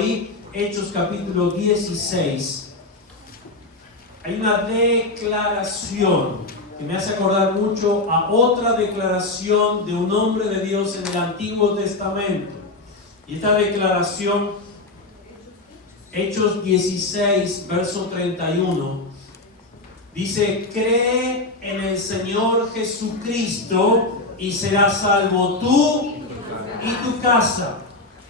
Hechos capítulo 16, hay una declaración que me hace acordar mucho a otra declaración de un hombre de Dios en el Antiguo Testamento. Y esta declaración, Hechos 16, verso 31, dice: cree en el Señor Jesucristo y serás salvo tú y tu casa.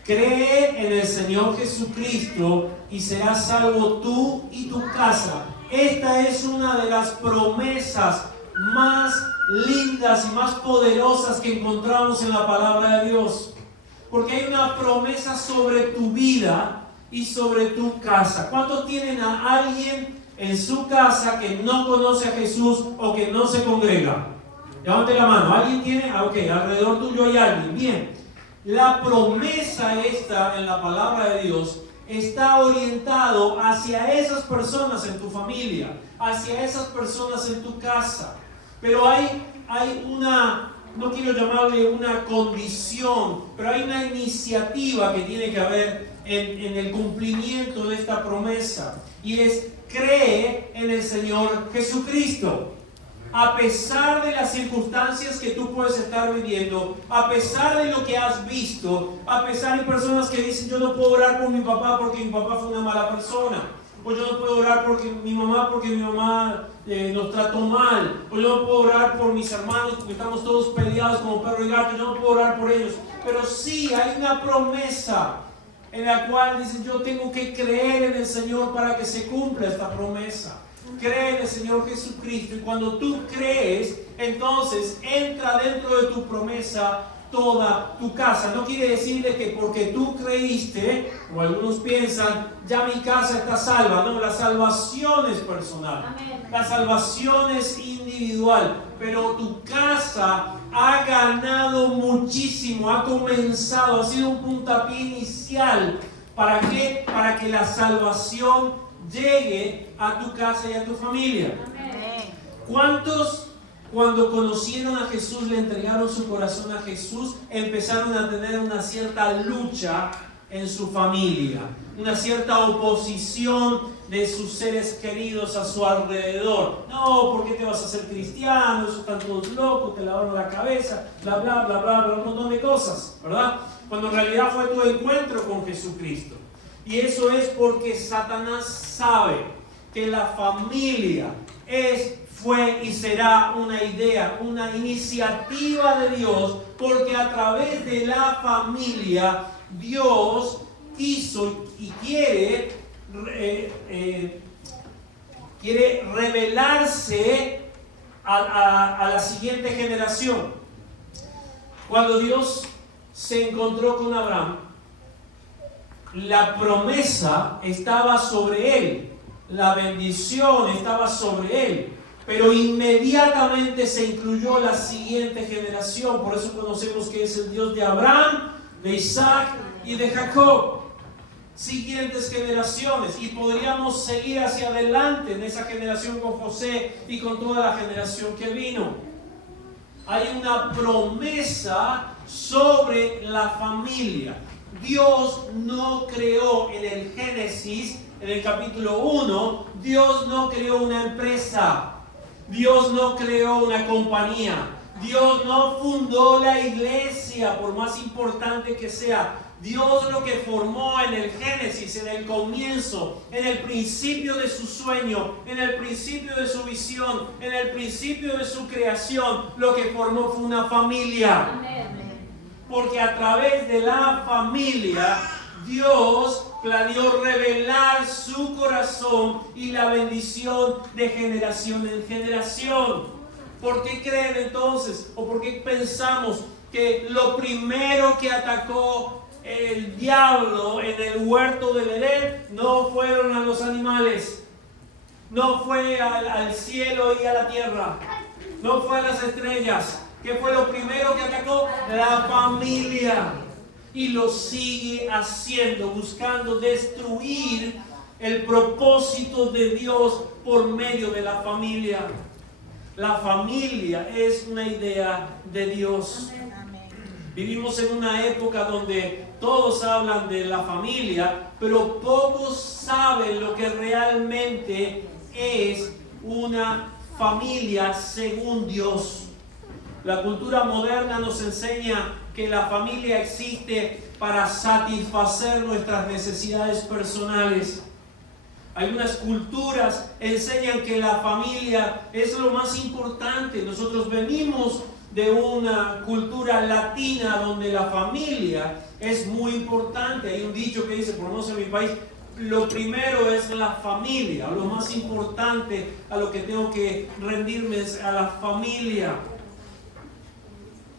Cree en el Señor Jesucristo y serás salvo tú y tu casa. Esta es una de las promesas más lindas y más poderosas que encontramos en la palabra de Dios. Porque hay una promesa sobre tu vida y sobre tu casa. ¿Cuántos tienen a alguien en su casa que no conoce a Jesús o que no se congrega? Levante la mano. ¿Alguien tiene? Ok, alrededor tuyo hay alguien. Bien. La promesa esta en la palabra de Dios está orientado hacia esas personas en tu familia, hacia esas personas en tu casa. Pero hay una, no quiero llamarle una condición, pero hay una iniciativa que tiene que haber en el cumplimiento de esta promesa. Y es: cree en el Señor Jesucristo. A pesar de las circunstancias que tú puedes estar viviendo, a pesar de lo que has visto, a pesar de personas que dicen: yo no puedo orar por mi papá porque mi papá fue una mala persona, o yo no puedo orar porque mi mamá nos trató mal, o yo no puedo orar por mis hermanos porque estamos todos peleados como perro y gato, yo no puedo orar por ellos. Pero sí hay una promesa en la cual dicen: yo tengo que creer en el Señor para que se cumpla esta promesa. Cree en el Señor Jesucristo, y cuando tú crees, entonces entra dentro de tu promesa toda tu casa. No quiere decirle que porque tú creíste, o algunos piensan, ya mi casa está salva. No, la salvación es personal. Amén. La salvación es individual, pero tu casa ha ganado muchísimo, ha comenzado, ha sido un puntapié inicial. ¿Para qué? Para que la salvación llegue a tu casa y a tu familia. Amén. ¿Cuántos, cuando conocieron a Jesús, le entregaron su corazón a Jesús, empezaron a tener una cierta lucha en su familia, una cierta oposición de sus seres queridos a su alrededor? No, ¿por qué te vas a hacer cristiano? Esos están todos locos, te lavaron la cabeza, bla, bla, bla, bla, bla, un montón de cosas, ¿verdad? Cuando en realidad fue tu encuentro con Jesucristo. Y eso es porque Satanás sabe que la familia fue y será una idea, una iniciativa de Dios, porque a través de la familia Dios quiso y quiere revelarse a la siguiente generación. Cuando Dios se encontró con Abraham, la promesa estaba sobre él, la bendición estaba sobre él, pero inmediatamente se incluyó la siguiente generación. Por eso conocemos que es el Dios de Abraham, de Isaac y de Jacob. Siguientes generaciones, y podríamos seguir hacia adelante en esa generación con José y con toda la generación que vino. Hay una promesa sobre la familia. Dios no creó en el Génesis, en el capítulo 1, Dios no creó una empresa, Dios no creó una compañía, Dios no fundó la iglesia, por más importante que sea. Dios lo que formó en el Génesis, en el comienzo, en el principio de su sueño, en el principio de su visión, en el principio de su creación, lo que formó fue una familia. Amén. Porque a través de la familia, Dios planeó revelar su corazón y la bendición de generación en generación. ¿Por qué creen entonces, o por qué pensamos que lo primero que atacó el diablo en el huerto del Edén no fueron a los animales, no fue al cielo y a la tierra, no fue a las estrellas? ¿Qué fue lo primero que atacó? La familia. Y lo sigue haciendo, buscando destruir el propósito de Dios por medio de la familia. La familia es una idea de Dios. Vivimos en una época donde Todos hablan de la familia, pero pocos saben lo que realmente es una familia según Dios. La cultura moderna nos enseña que la familia existe para satisfacer nuestras necesidades personales. Algunas culturas enseñan que la familia es lo más importante. Nosotros venimos de una cultura latina donde la familia es muy importante. Hay un dicho que dice, por lo menos en mi país, lo primero es la familia. Lo más importante a lo que tengo que rendirme es a la familia.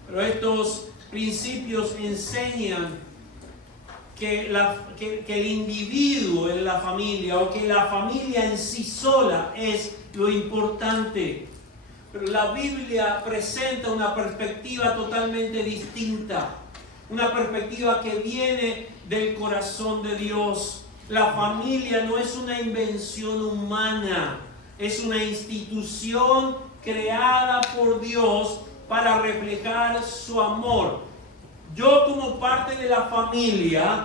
Pero estos principios enseñan que el individuo en la familia o que la familia en sí sola es lo importante. Pero la Biblia presenta una perspectiva totalmente distinta, una perspectiva que viene del corazón de Dios. La familia no es una invención humana, es una institución creada por Dios para reflejar su amor. Yo, como parte de la familia,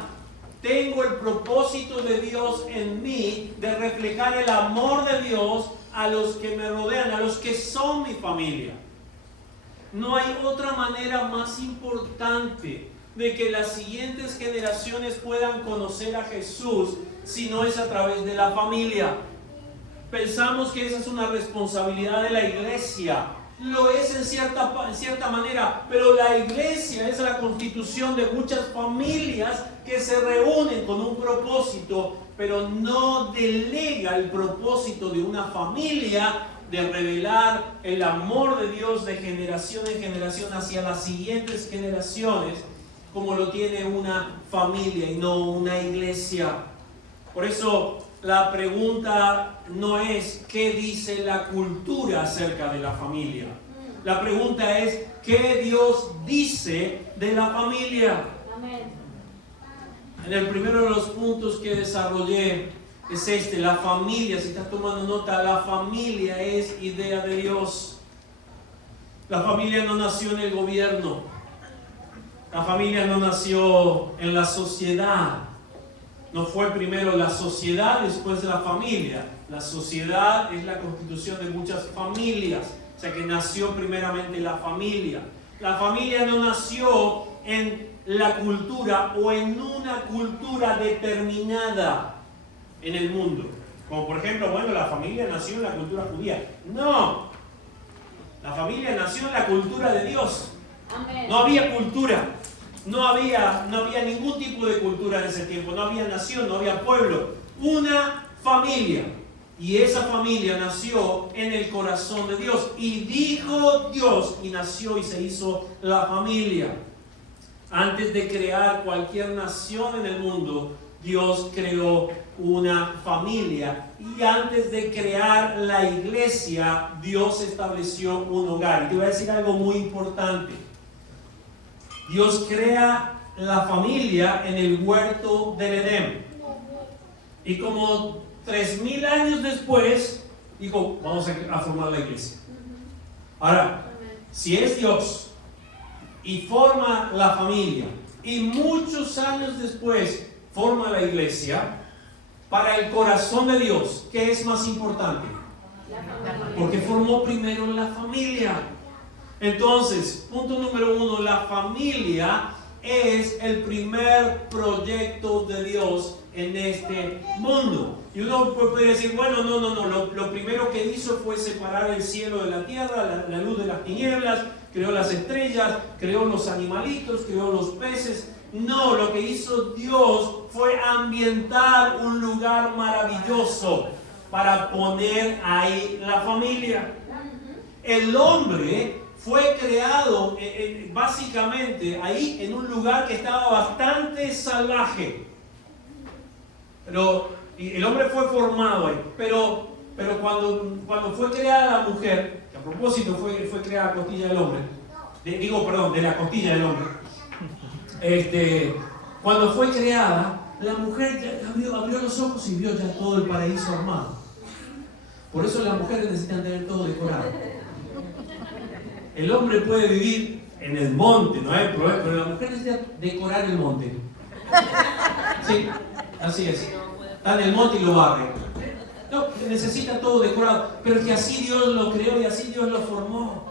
tengo el propósito de Dios en mí de reflejar el amor de Dios a los que me rodean, a los que son mi familia. No hay otra manera más importante de que las siguientes generaciones puedan conocer a Jesús si no es a través de la familia. Pensamos que esa es una responsabilidad de la iglesia. Lo es en cierta manera, pero la iglesia es la constitución de muchas familias que se reúnen con un propósito, pero no delega el propósito de una familia de revelar el amor de Dios de generación en generación hacia las siguientes generaciones, como lo tiene una familia y no una iglesia. Por eso la pregunta no es ¿qué dice la cultura acerca de la familia? La pregunta es ¿qué Dios dice de la familia? Amén. En el primero de los puntos que desarrollé es la familia. Si estás tomando nota, la familia es idea de Dios. La familia no nació en el gobierno. La familia no nació en la sociedad. No fue primero la sociedad, después la familia. La sociedad es la constitución de muchas familias. O sea que nació primeramente la familia. La familia no nació en la cultura o en una cultura determinada en el mundo. Como por ejemplo, la familia nació en la cultura judía. No. La familia nació en la cultura de Dios. Amén. No había cultura. No había ningún tipo de cultura en ese tiempo, no había nación, no había pueblo, una familia. Y esa familia nació en el corazón de Dios. Y dijo Dios, y nació y se hizo la familia. Antes de crear cualquier nación en el mundo, Dios creó una familia. Y antes de crear la iglesia, Dios estableció un hogar. Y te voy a decir algo muy importante. Dios crea la familia en el huerto del Edén. Y como 3000 años después, dijo, vamos a formar la iglesia. Ahora, si es Dios y forma la familia, y muchos años después forma la iglesia, para el corazón de Dios, ¿qué es más importante? Porque formó primero la familia. Entonces, punto número 1, la familia es el primer proyecto de Dios en este mundo. Y uno puede decir, bueno, no, lo primero que hizo fue separar el cielo de la tierra, la luz de las tinieblas, creó las estrellas, creó los animalitos, creó los peces. No, lo que hizo Dios fue ambientar un lugar maravilloso para poner ahí la familia. El hombre fue creado básicamente ahí en un lugar que estaba bastante salvaje. Pero el hombre fue formado ahí. Pero cuando fue creada la mujer, que a propósito fue creada a costilla del hombre, de la costilla del hombre. Cuando fue creada, la mujer abrió los ojos y vio ya todo el paraíso armado. Por eso las mujeres necesitan tener todo decorado. El hombre puede vivir en el monte, no hay problema, pero la mujer necesita decorar el monte. Sí, así es. Está en el monte y lo barre. No, necesita todo decorado. Pero que así Dios lo creó y así Dios lo formó.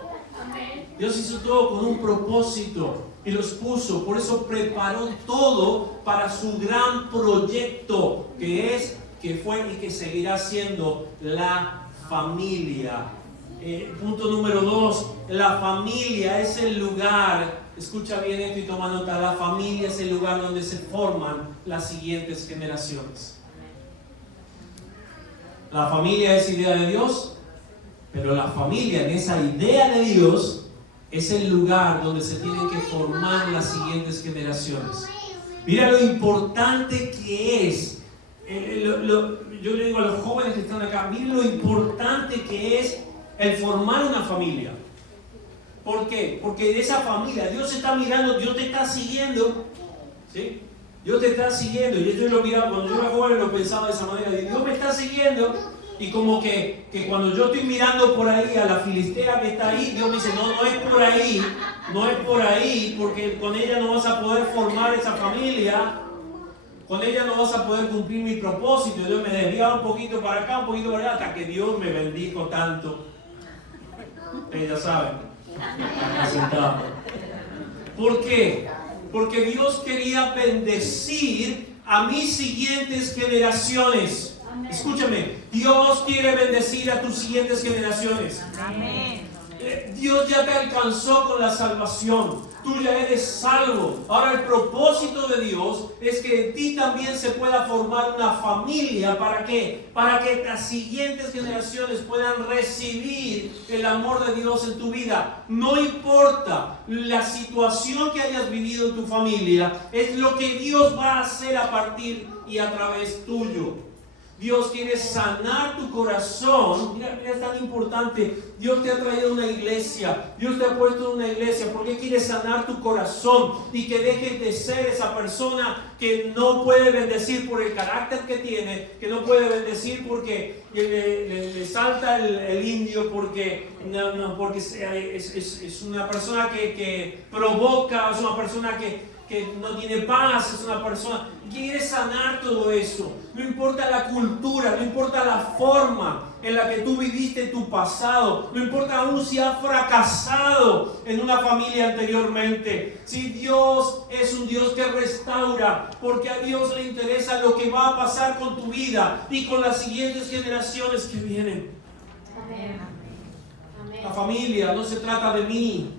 Dios hizo todo con un propósito y los puso. Por eso preparó todo para su gran proyecto, que fue y que seguirá siendo la familia. Punto número 2, la familia es el lugar, escucha bien esto y toma nota, la familia es el lugar donde se forman las siguientes generaciones. La familia es idea de Dios, pero la familia en esa idea de Dios es el lugar donde se tienen que formar las siguientes generaciones. Mira lo importante que es. Yo le digo a los jóvenes que están acá, miren lo importante que es el formar una familia. ¿Por qué? Porque de esa familia Dios está mirando, Dios te está siguiendo, ¿sí? Dios te está siguiendo. Y yo lo miraba, cuando yo era joven lo pensaba de esa manera, Dios me está siguiendo. Y como que cuando yo estoy mirando por ahí a la filistea que está ahí, Dios me dice, no es por ahí, no es por ahí, porque con ella no vas a poder formar esa familia. Con ella no vas a poder cumplir mi propósito. Dios me desviaba un poquito para acá, un poquito para allá, hasta que Dios me bendijo tanto. Ustedes ya saben. ¿Por qué? Porque Dios quería bendecir a mis siguientes generaciones. Escúchame, Dios quiere bendecir a tus siguientes generaciones. Amén. Dios ya te alcanzó con la salvación. Tú ya eres salvo. Ahora el propósito de Dios es que en ti también se pueda formar una familia. ¿Para qué? Para que las siguientes generaciones puedan recibir el amor de Dios en tu vida. No importa la situación que hayas vivido en tu familia, es lo que Dios va a hacer a partir y a través tuyo. Dios quiere sanar tu corazón. Mira, es tan importante. Dios te ha traído una iglesia. Dios te ha puesto en una iglesia porque quiere sanar tu corazón y que dejes de ser esa persona que no puede bendecir por el carácter que tiene, que no puede bendecir porque le salta el indio, porque porque es una persona que provoca, es una persona que no tiene paz, es una persona que quiere sanar todo eso. No importa la cultura, no importa la forma en la que tú viviste tu pasado, no importa aún si has fracasado en una familia anteriormente. Si Dios es un Dios que restaura, porque a Dios le interesa lo que va a pasar con tu vida y con las siguientes generaciones que vienen. Amén. La familia no se trata de mí.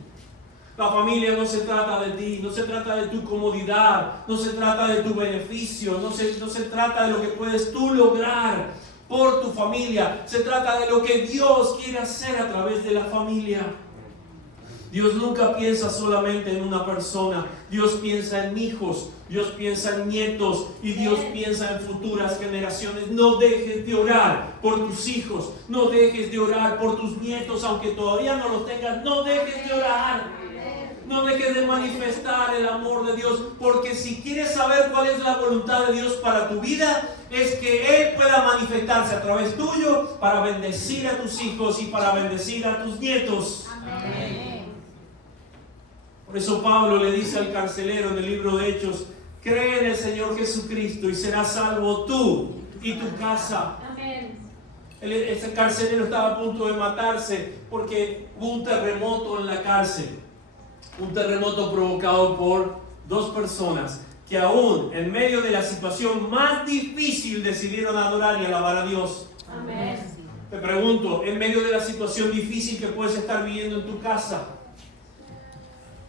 La familia no se trata de ti, no se trata de tu comodidad, no se trata de tu beneficio, no se trata de lo que puedes tú lograr por tu familia. Se trata de lo que Dios quiere hacer a través de la familia. Dios nunca piensa solamente en una persona. Dios piensa en hijos, Dios piensa en nietos y Dios piensa en futuras generaciones. No dejes de orar por tus hijos, no dejes de orar por tus nietos, aunque todavía no los tengas. No dejes de orar. No dejes de manifestar el amor de Dios, porque si quieres saber cuál es la voluntad de Dios para tu vida, es que Él pueda manifestarse a través tuyo para bendecir a tus hijos y para bendecir a tus nietos. Amén. Por eso Pablo le dice al carcelero en el libro de Hechos: cree en el Señor Jesucristo y serás salvo tú y tu casa. Amén. Ese carcelero estaba a punto de matarse porque hubo un terremoto en la cárcel. Un terremoto provocado por dos personas que aún en medio de la situación más difícil decidieron adorar y alabar a Dios. Amén. Te pregunto, en medio de la situación difícil que puedes estar viviendo en tu casa,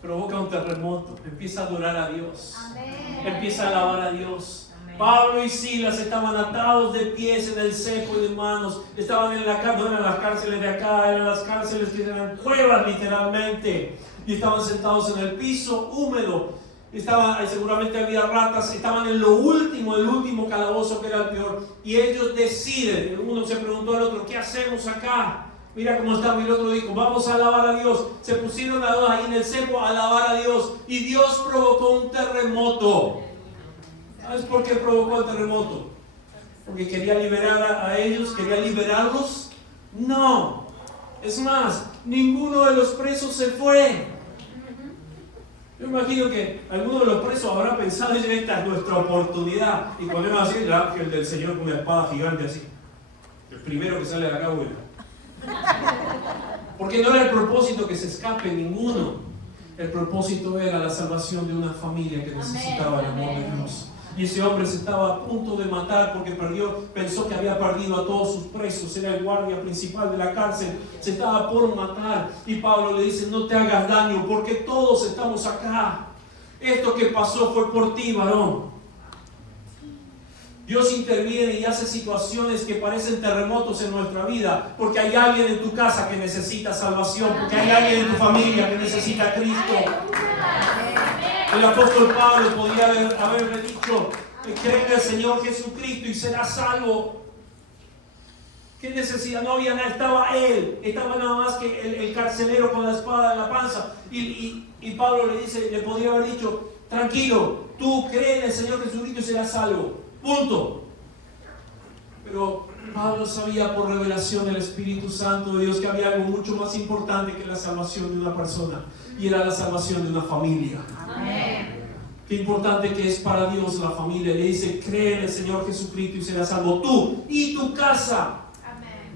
provoca un terremoto, empieza a adorar a Dios. Amén. Empieza a alabar a Dios. Amén. Pablo y Silas estaban atados de pies en el cepo y de manos, estaban en la cárcel, no eran las cárceles de acá, eran las cárceles que eran cuevas literalmente. Y estaban sentados en el piso húmedo, seguramente había ratas, estaban en lo último, el último calabozo que era el peor. Y ellos deciden, uno se preguntó al otro: ¿qué hacemos acá? Mira cómo estamos. Y el otro dijo: vamos a alabar a Dios. Se pusieron a dos ahí en el cepo a alabar a Dios. Y Dios provocó un terremoto. ¿Sabes por qué provocó el terremoto? ¿Porque quería liberar a ellos? ¿Quería liberarlos? No. Es más, ninguno de los presos se fue. Yo imagino que alguno de los presos habrá pensado en esta es nuestra oportunidad. Y ponemos así el ángel del Señor con una espada gigante así. El primero que sale de acá vuela. Porque no era el propósito que se escape ninguno. El propósito era la salvación de una familia que necesitaba el amor de Dios. Y ese hombre se estaba a punto de matar porque pensó que había perdido a todos sus presos, era el guardia principal de la cárcel, se estaba por matar. Y Pablo le dice, no te hagas daño porque todos estamos acá. Esto que pasó fue por ti, varón. Dios interviene y hace situaciones que parecen terremotos en nuestra vida, porque hay alguien en tu casa que necesita salvación, porque hay alguien en tu familia que necesita a Cristo. El apóstol Pablo podría haberle dicho, cree en el Señor Jesucristo y serás salvo. ¿Qué necesidad? No había nada, estaba él, estaba nada más que el carcelero con la espada en la panza. Y Pablo le dice, le podría haber dicho, tranquilo, tú cree en el Señor Jesucristo y serás salvo. Punto. Pero Pablo sabía por revelación del Espíritu Santo de Dios que había algo mucho más importante que la salvación de una persona, y era la salvación de una familia. Amén. Qué importante que es para Dios la familia. Le dice, cree en el Señor Jesucristo y serás salvo tú y tu casa. Amén.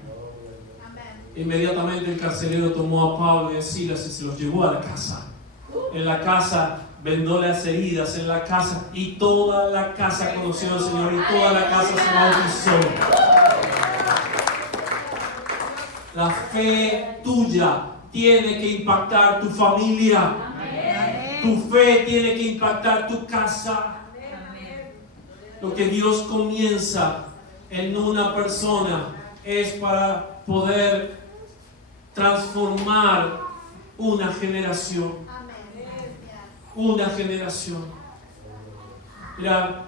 Inmediatamente el carcelero tomó a Pablo y a Silas y se los llevó a la casa. En la casa vendó las heridas, en la casa, y toda la casa conoció al Señor y toda la casa se bautizó. La fe tuya tiene que impactar tu familia. Tu fe tiene que impactar tu casa. Lo que Dios comienza en una persona es para poder transformar una generación. Una generación. Mira,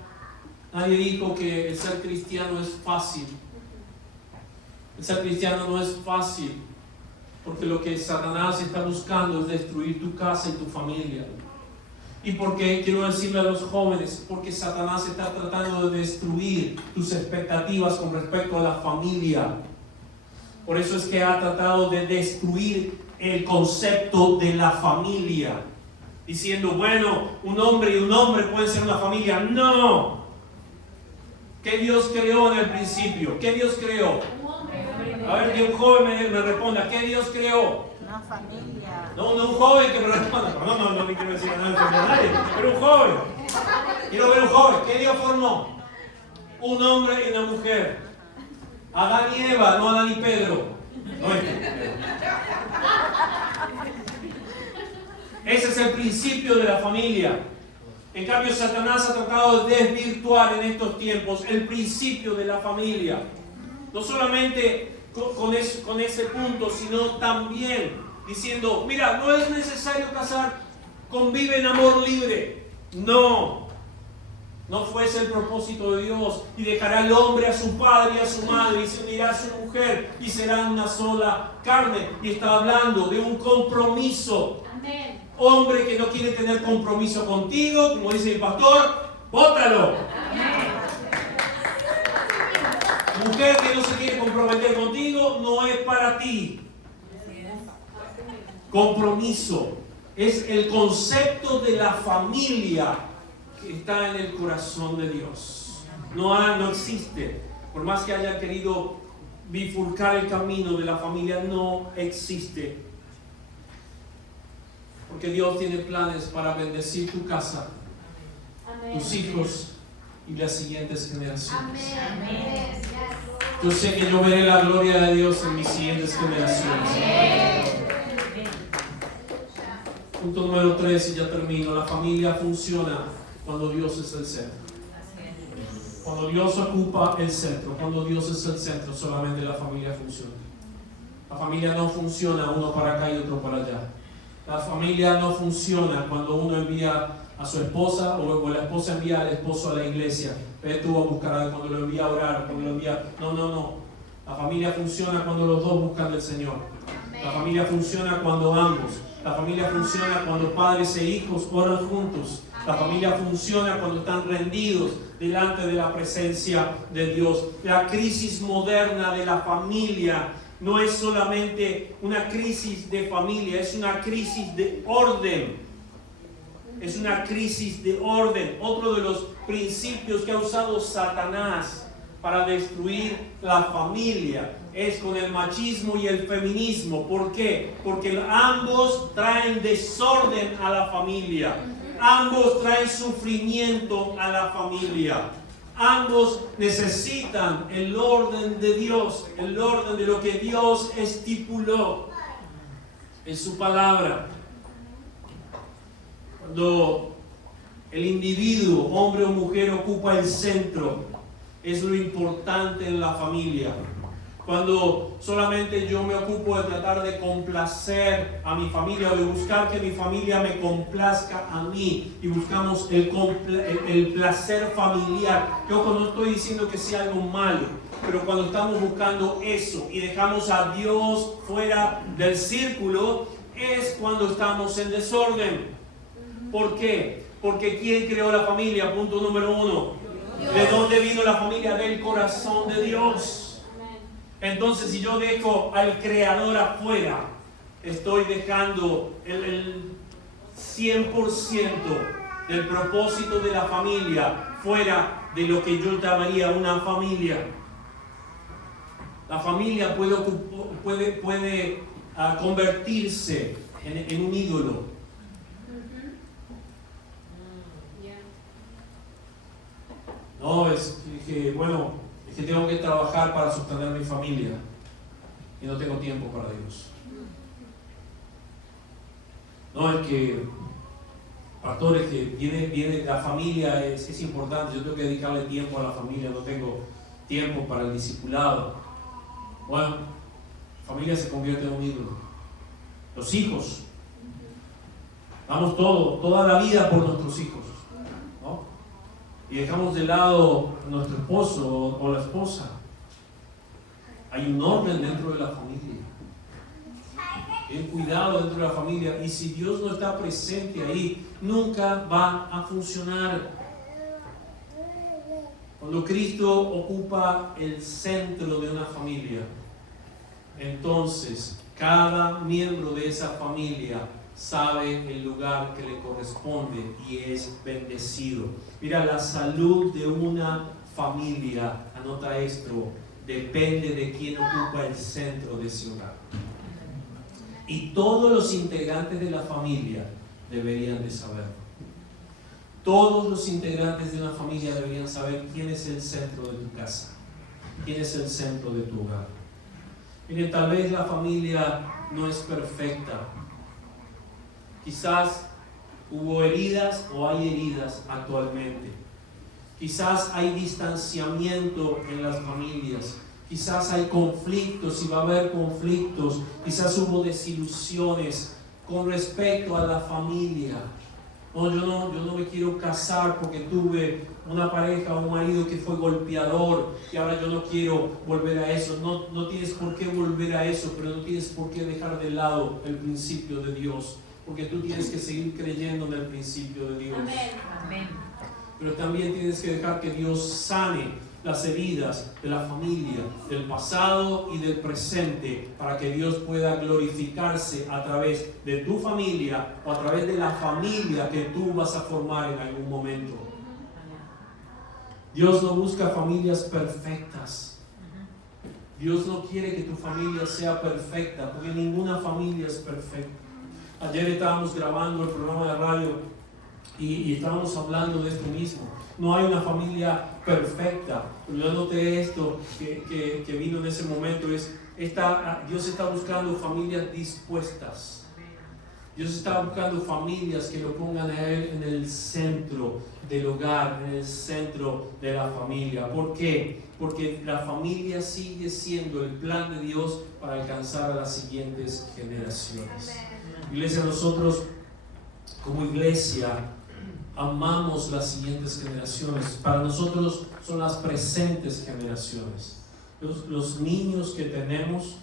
nadie dijo que el ser cristiano es fácil. El ser cristiano no es fácil, porque lo que Satanás está buscando es destruir tu casa y tu familia. Y porque quiero decirle a los jóvenes, porque Satanás está tratando de destruir tus expectativas con respecto a la familia. Por eso es que ha tratado de destruir el concepto de la familia, diciendo, bueno, un hombre y un hombre pueden ser una familia. No. ¿Qué Dios creó en el principio? ¿Qué Dios creó? A ver, que un joven me responda, ¿qué Dios creó? Una familia. No, un joven que me responda. No quiero decir nada de nadie, pero un joven. Quiero ver un joven. ¿Qué Dios formó? Un hombre y una mujer. Adán y Eva, no Adán y Pedro. No Ese es el principio de la familia. En cambio, Satanás ha tratado de desvirtuar en estos tiempos el principio de la familia. No solamente con ese punto, sino también diciendo, mira, no es necesario casar, convive en amor libre. No fue ese el propósito de Dios. Y dejará el hombre a su padre y a su madre y se unirá a su mujer y serán una sola carne. Y está hablando de un compromiso. Amén. Hombre que no quiere tener compromiso contigo, como dice el pastor, bótalo. Amén. Mujer que no se quiere comprometer contigo, no es para ti. Compromiso es el concepto de la familia que está en el corazón de Dios. No existe. Por más que haya querido bifurcar el camino de la familia, no existe. Porque Dios tiene planes para bendecir tu casa, tus hijos y las siguientes generaciones. Amén. Yo sé que yo veré la gloria de Dios en mis siguientes generaciones. Punto número 3 y ya termino. La familia funciona cuando Dios es el centro. Cuando Dios ocupa el centro, cuando Dios es el centro, solamente la familia funciona. La familia no funciona uno para acá y otro para allá. La familia no funciona cuando uno envía a su esposa o la esposa envía al esposo a la iglesia. Ve tú a buscar a cuando lo envía a orar, cuando lo envía. No. La familia funciona cuando los dos buscan del Señor. La familia funciona cuando ambos. La familia funciona cuando padres e hijos oran juntos. La familia funciona cuando están rendidos delante de la presencia de Dios. La crisis moderna de la familia no es solamente una crisis de familia, es una crisis de orden. es una crisis de orden. Otro de los principios que ha usado Satanás para destruir la familia es con el machismo y el feminismo. ¿Por qué? Porque ambos traen desorden a la familia. Ambos traen sufrimiento a la familia. Ambos necesitan el orden de Dios, el orden de lo que Dios estipuló en su palabra. Cuando el individuo, hombre o mujer, ocupa el centro, es lo importante en la familia. Cuando solamente yo me ocupo de tratar de complacer a mi familia o de buscar que mi familia me complazca a mí y buscamos el placer familiar. Yo no estoy diciendo que sea algo malo, pero cuando estamos buscando eso y dejamos a Dios fuera del círculo, es cuando estamos en desorden. ¿Por qué? Porque ¿quién creó la familia? Punto número 1. ¿De dónde vino la familia? Del corazón de Dios. Entonces, si yo dejo al Creador afuera, estoy dejando el 100% del propósito de la familia fuera de lo que yo llamaría una familia. La familia puede convertirse en un ídolo. No, es que tengo que trabajar para sostener mi familia y no tengo tiempo para Dios. No, es que, pastores, que viene la familia es importante, yo tengo que dedicarle tiempo a la familia, no tengo tiempo para el discipulado. Bueno, la familia se convierte en un ídolo. Los hijos, damos toda la vida por nuestros hijos, ¿no? Y dejamos de lado a nuestro esposo o la esposa. Hay un orden dentro de la familia. Ten cuidado dentro de la familia. Y si Dios no está presente ahí, nunca va a funcionar. Cuando Cristo ocupa el centro de una familia, entonces cada miembro de esa familia sabe el lugar que le corresponde y es bendecido. Mira, la salud de una familia, anota esto, depende de quién ocupa el centro de ese hogar. Y todos los integrantes de la familia deberían de saberlo. Todos los integrantes de una familia deberían saber quién es el centro de tu casa, quién es el centro de tu hogar. Miren, tal vez la familia no es perfecta. Quizás hubo heridas o hay heridas actualmente. Quizás hay distanciamiento en las familias. Quizás hay conflictos y va a haber conflictos. Quizás hubo desilusiones con respecto a la familia. No, yo no me quiero casar porque tuve una pareja o un marido que fue golpeador y ahora yo no quiero volver a eso. No tienes por qué volver a eso, pero no tienes por qué dejar de lado el principio de Dios, porque tú tienes que seguir creyendo en el principio de Dios. Amén. Pero también tienes que dejar que Dios sane las heridas de la familia, del pasado y del presente, para que Dios pueda glorificarse a través de tu familia o a través de la familia que tú vas a formar en algún momento. Dios no busca familias perfectas. Dios no quiere que tu familia sea perfecta, porque ninguna familia es perfecta. Ayer estábamos grabando el programa de radio y estábamos hablando de esto mismo. No hay una familia perfecta. Pero yo noté esto que vino en ese momento. Dios está buscando familias dispuestas. Dios está buscando familias que lo pongan a Él en el centro del hogar, en el centro de la familia. ¿Por qué? Porque la familia sigue siendo el plan de Dios para alcanzar a las siguientes generaciones. Iglesia, nosotros como iglesia amamos las siguientes generaciones. Para nosotros son las presentes generaciones. Los niños que tenemos,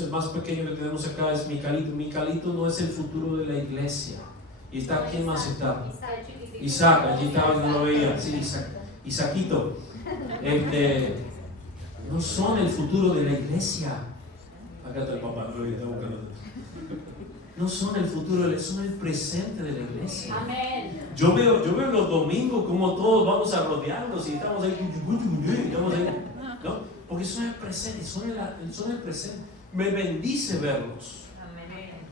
el más pequeño que tenemos acá es Micalito. Micalito no es el futuro de la iglesia. ¿Y está quién más está? Isaac, allí estaba, no lo veía. Sí, Isaquito. No son el futuro de la iglesia. Acá está el papá, no lo veía, está buscando. no son el futuro, son el presente de la iglesia. Amén. Yo veo los domingos como todos vamos a rodearnos y estamos ahí, ¿no? Porque son el presente, son el presente. Me bendice verlos.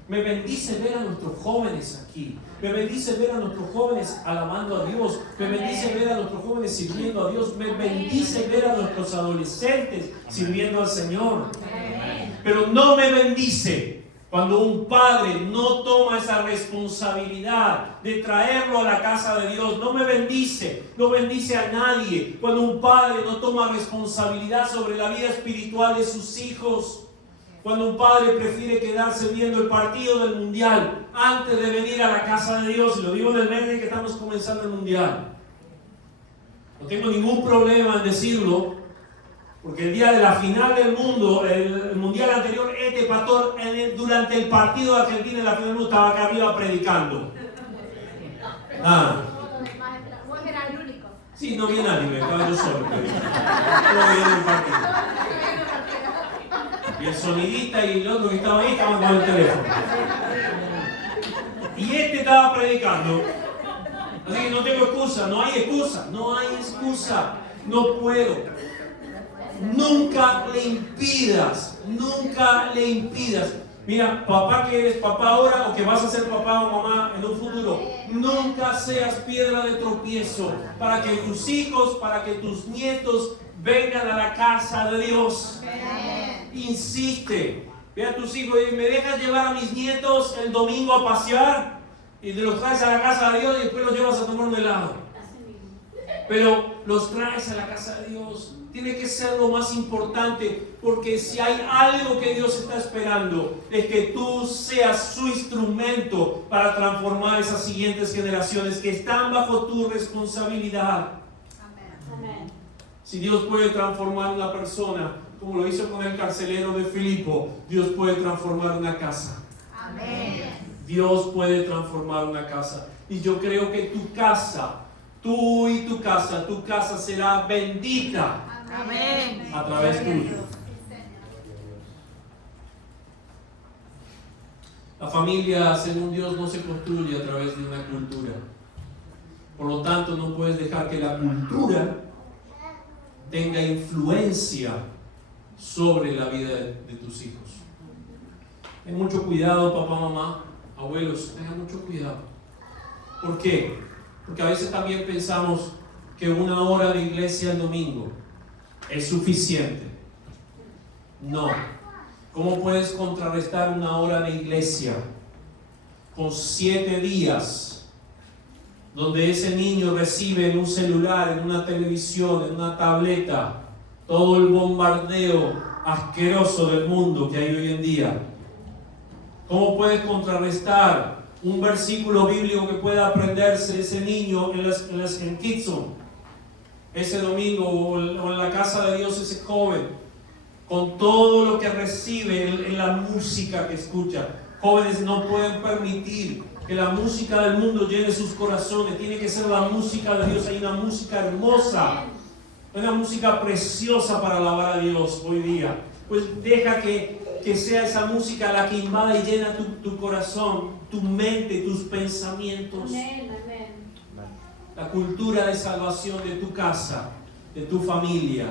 Me bendice ver a nuestros jóvenes aquí. Me bendice ver a nuestros jóvenes alabando a Dios. Me bendice ver a nuestros jóvenes sirviendo a Dios. Me bendice ver a nuestros adolescentes sirviendo al Señor. Pero no me bendice cuando un padre no toma esa responsabilidad de traerlo a la casa de Dios. No me bendice, no bendice a nadie cuando un padre no toma responsabilidad sobre la vida espiritual de sus hijos. Cuando un padre prefiere quedarse viendo el partido del mundial antes de venir a la casa de Dios. Y lo digo en el mes de que estamos comenzando el mundial. No tengo ningún problema en decirlo, porque el día de la final del mundo, el mundial anterior, este pastor durante el partido de Argentina en la final del mundo estaba acá arriba predicando. Vos eras el único. Sí, no vi nadie, estaba yo solo. No vi el partido. Y el sonidista y el otro que estaba ahí estaban con el teléfono. Y este estaba predicando. Así que no tengo excusa, no hay excusa, no hay excusa. No puedo. Nunca le impidas, nunca le impidas. Mira, papá que eres papá ahora o que vas a ser papá o mamá en un futuro, nunca seas piedra de tropiezo para que tus hijos, para que tus nietos vengan a la casa de Dios. Insiste. Ve a tus hijos y me dejas llevar a mis nietos el domingo a pasear y te los traes a la casa de Dios y después los llevas a tomar un helado. Pero los traes a la casa de Dios. Tiene que ser lo más importante, porque si hay algo que Dios está esperando es que tú seas su instrumento para transformar esas siguientes generaciones que están bajo tu responsabilidad. Amén. Si Dios puede transformar una persona, como lo hizo con el carcelero de Filipo, Dios puede transformar una casa. Amén. Dios puede transformar una casa. Y yo creo que tu casa, tú y tu casa será bendita. Amén. A través tuyo. La familia, según Dios, no se construye a través de una cultura. Por lo tanto, no puedes dejar que la cultura tenga influencia sobre la vida de tus hijos. Ten mucho cuidado, papá, mamá, abuelos, tengan mucho cuidado. ¿Por qué? Porque a veces también pensamos que una hora de iglesia el domingo es suficiente. No. ¿Cómo puedes contrarrestar una hora de iglesia con 7 días donde ese niño recibe en un celular, en una televisión, en una tableta, todo el bombardeo asqueroso del mundo que hay hoy en día? ¿Cómo puedes contrarrestar un versículo bíblico que pueda aprenderse ese niño en Kitson ese domingo o en la casa de Dios, ese joven, con todo lo que recibe en la música que escucha? Jóvenes no pueden permitir que la música del mundo llene sus corazones. Tiene que ser la música de Dios. Hay una música hermosa, una música preciosa para alabar a Dios hoy día. Pues deja que sea esa música la que invada y llena tu corazón, tu mente, tus pensamientos. Amén, amén. La cultura de salvación de tu casa, de tu familia.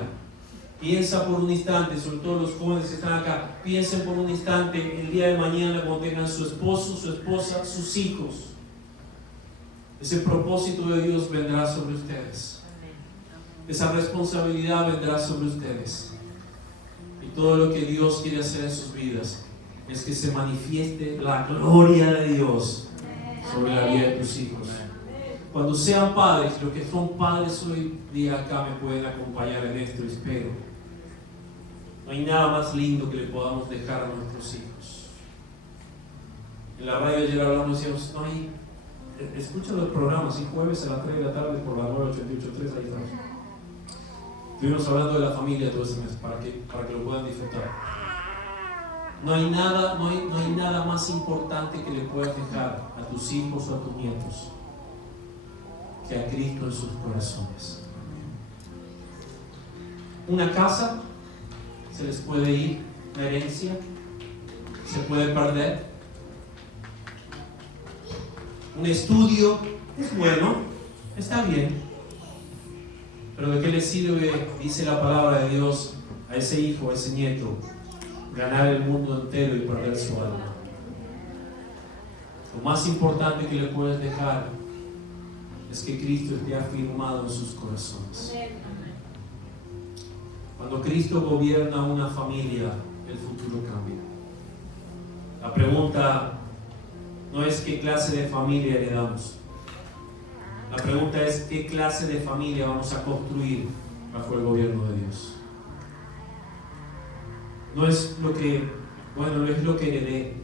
Piensa por un instante, sobre todo los jóvenes que están acá, piensen por un instante el día de mañana cuando tengan su esposo, su esposa, sus hijos. Ese propósito de Dios vendrá sobre ustedes. Esa responsabilidad vendrá sobre ustedes. Y todo lo que Dios quiere hacer en sus vidas es que se manifieste la gloria de Dios sobre la vida de tus hijos. Cuando sean padres, los que son padres hoy día acá me pueden acompañar en esto, espero. No hay nada más lindo que le podamos dejar a nuestros hijos. En la radio ayer hablamos, decíamos, no hay, escucha los programas, y jueves a las 3 de la tarde por la 988.3, ahí estamos. Estuvimos hablando de la familia todo ese mes, para que lo puedan disfrutar. No hay nada más importante que le puedas dejar a tus hijos o a tus nietos que a Cristo en sus corazones. Una casa se les puede ir, una herencia se puede perder, un estudio, es bueno, está bien. Pero ¿de qué le sirve, dice la palabra de Dios, a ese hijo, a ese nieto, ganar el mundo entero y perder su alma? Lo más importante que le puedes dejar es que Cristo esté afirmado en sus corazones. Cuando Cristo gobierna una familia, el futuro cambia. La pregunta no es qué clase de familia heredamos. La pregunta es qué clase de familia vamos a construir bajo el gobierno de Dios. No es lo que, no es lo que heredé,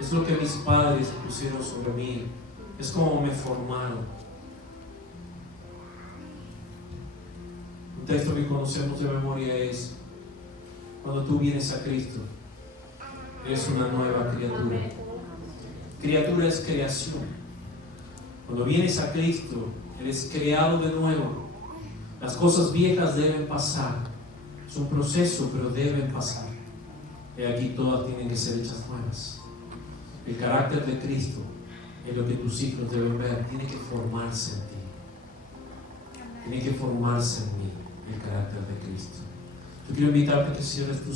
es lo que mis padres pusieron sobre mí, es como me formaron. Un texto que conocemos de memoria es: cuando tú vienes a Cristo, eres una nueva criatura. Criatura es creación. Cuando vienes a Cristo, eres creado de nuevo. Las cosas viejas deben pasar. Es un proceso, pero deben pasar. Y aquí todas tienen que ser hechas nuevas. El carácter de Cristo es lo que tus hijos deben ver. Tiene que formarse en ti. Tiene que formarse en mí el carácter de Cristo. Yo quiero invitarte a que cierres tus